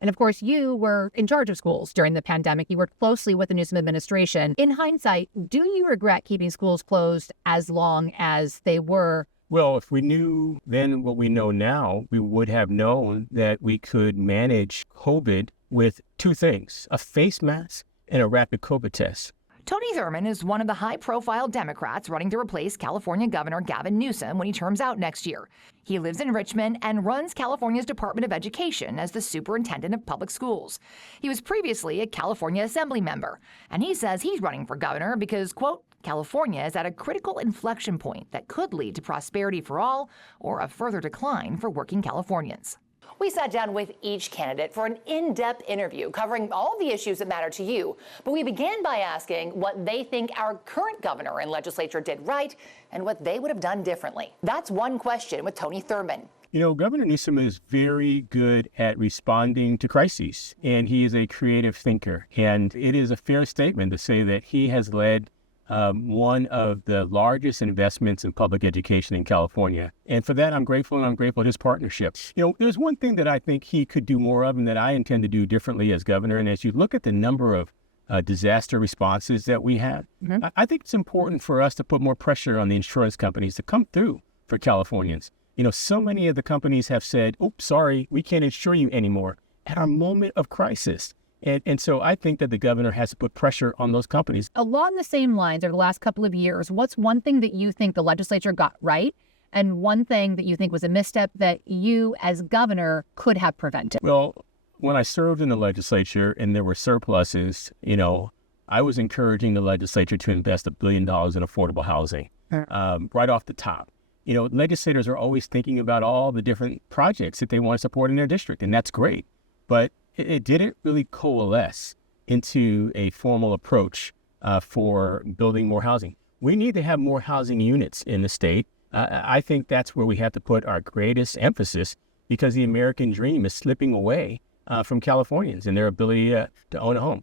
And of course, you were in charge of schools during the pandemic. You worked closely with the Newsom administration. In hindsight, do you regret keeping schools closed as long as they were? Well, if we knew then what we know now, we would have known that we could manage COVID with two things, a face mask and a rapid COVID test. Tony Thurmond is one of the high-profile Democrats running to replace California Governor Gavin Newsom when he terms out next year. He lives in Richmond and runs California's Department of Education as the Superintendent of Public Schools. He was previously a California Assembly member, and he says he's running for governor because, quote, California is at a critical inflection point that could lead to prosperity for all or a further decline for working Californians. We sat down with each candidate for an in-depth interview covering all the issues that matter to you. But we began by asking what they think our current governor and legislature did right and what they would have done differently. That's one question with Tony Thurmond. You know, Governor Newsom is very good at responding to crises, and he is a creative thinker. And it is a fair statement to say that he has led one of the largest investments in public education in California. And for that, I'm grateful, and I'm grateful to his partnership. You know, there's one thing that I think he could do more of and that I intend to do differently as governor. And as you look at the number of disaster responses that we have, I think it's important for us to put more pressure on the insurance companies to come through for Californians. You know, so many of the companies have said, oops, sorry, we can't insure you anymore at our moment of crisis. And so I think that the governor has to put pressure on those companies. Along the same lines, over the last couple of years, what's one thing that you think the legislature got right and one thing that you think was a misstep that you as governor could have prevented? Well, when I served in the legislature and there were surpluses, you know, I was encouraging the legislature to invest $1 billion in affordable housing right off the top. You know, legislators are always thinking about all the different projects that they want to support in their district, and that's great. But it didn't really coalesce into a formal approach for building more housing. We need to have more housing units in the state. I think that's where we have to put our greatest emphasis because the American dream is slipping away from Californians and their ability to own a home.